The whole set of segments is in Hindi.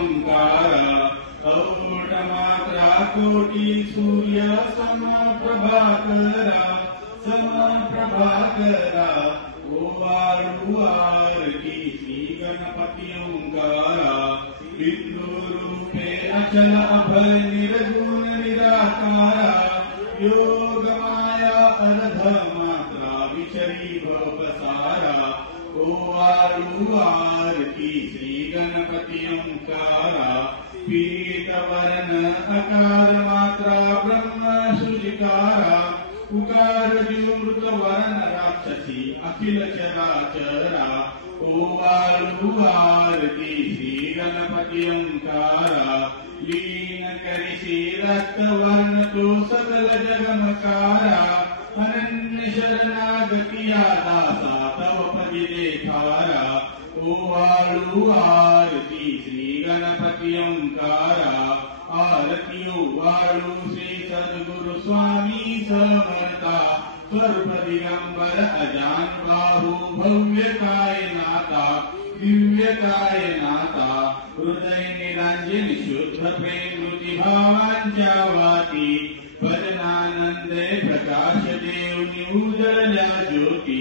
ओंकार अवोट मात्रा कोटि सूर्य समप्रभाकरा ओवार की श्री गणपति ओंकारा बिंदु रूपे अचल अभय निर्गुण निराकारा योग माया अर्ध मात्रा विचरी भवसारा ओवार की श्री गणपति ओंकारा पीत वर्ण अकार मात्रा ब्रह्म सुजिकारा उकार मृत वर्ण राक्षसी अखिल चराचरा ओवार की श्री गणपति ओंकारा लीन करिसी रक्त वर्ण तो सकल जगमकारा अनन्य शरणागति दासा तव पदि देखारा ओवार की श्री गणपति ओंकारा आरतियो वाळु श्री सद्गुरु स्वामी समर्था स्वरूप दिगंबर अजान बाहु भव्य काय नाता दिव्य काय नाता हृदय निरंजन शुद्ध प्रेम रुचि भावांच्या वाती भजनानंदे प्रकाश देव निउजळल्या ज्योती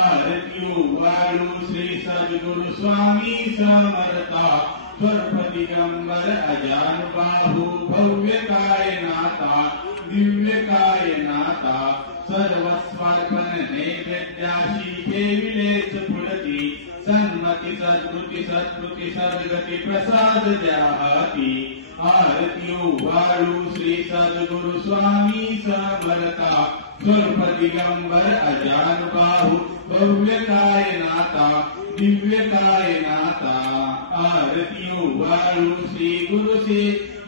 आरतियो वाळु श्री सद्गुरु स्वामी समर्था स्वरूप दिगंबर अजान बाहु भव्य काय नाता दिव्य काय नाता सर्वस्वार्पण नैवेद्याशी ठेविलेच पुढती सन्मती सद्गती सद्गती प्रसाद द्याहाती आरतियो वाळु श्री सद्गुरु स्वामी समर्था स्वरूप दिगंबर अजान बाहु भव्य काय नाता दिव्य काय नाता आरतियो वाळु श्री गुरु से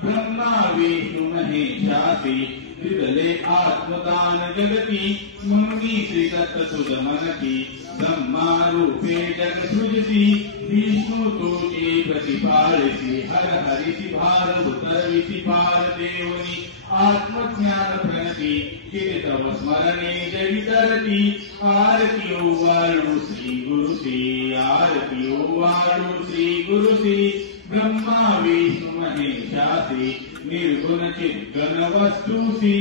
ब्रह्मा विष्णु महेशासी विरले आत्मदान जगती मम्मी श्री दत्त सुदमनती ब्रह्मा रूपे जग सृजसी विष्णु तुझी प्रतिपालिसी हर हरिसी भार उतरविसी पार देवनी आत्मज्ञान प्रणती कीर्तव स्मरणे जवितरती आरतियो वाळु श्री गुरु से आरतियो वाळु श्री गुरु से ब्रह्मा विष्णु महेशासी निर्गुण चिद्गण वस्तुसी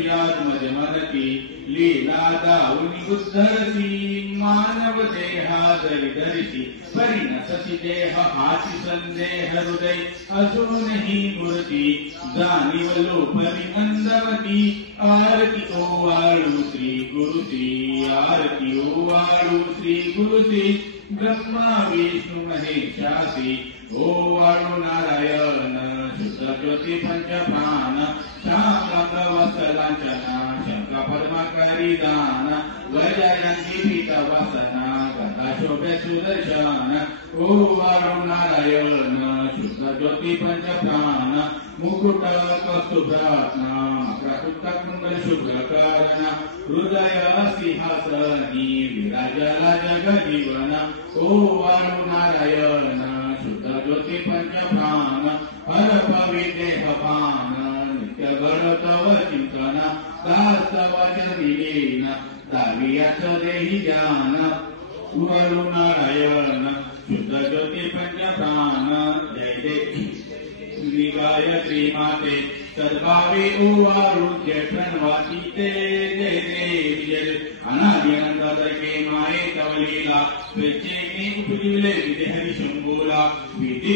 स्वात्रियनसुयात्मजमनती लीला दाऊनि उद्धरसी मानव देहादरिधरिसी परिणससी देह हासी संदेह हृदय असूनहि मूर्ति जानिव लोपरि अंदमती आरती ओ वाळु श्री गुरु श्री आरती ओ वाळु श्री गुरु श्री ब्रह्मा विष्णु महेशासी ओ वाळु नारायण शुद्ध ज्योति पंच प्राण श्याम वत्सलांचना शंका पद्माकारी दान वैजयंती पीत वासना गदा शोभे सुदर्शन ओ वाळु नारायण शुद्ध ज्योति पंच प्राण मुकुट कस्तुभ्रत्न प्रकृत कुंडल शुभ्र कर्ण हृदय सिंहासनी विराजला जगजीवन ओ वाळु नारायण शुद्ध ज्योति पंच प्राण हर पवि देह भान नित्य गण तव चिंतन दास वचनीन दावियाच देहि ज्ञान वाळु नारायण शुद्ध ज्योति पंच प्राण जय जय श्री गायत्री माते सद्भावे ओ वाळु जय प्रणवाती ते जय देवी जय अनादि अनंत के माये तव लीला स्वेच्छेने उपजीवले विधे हरि शंभोला विधि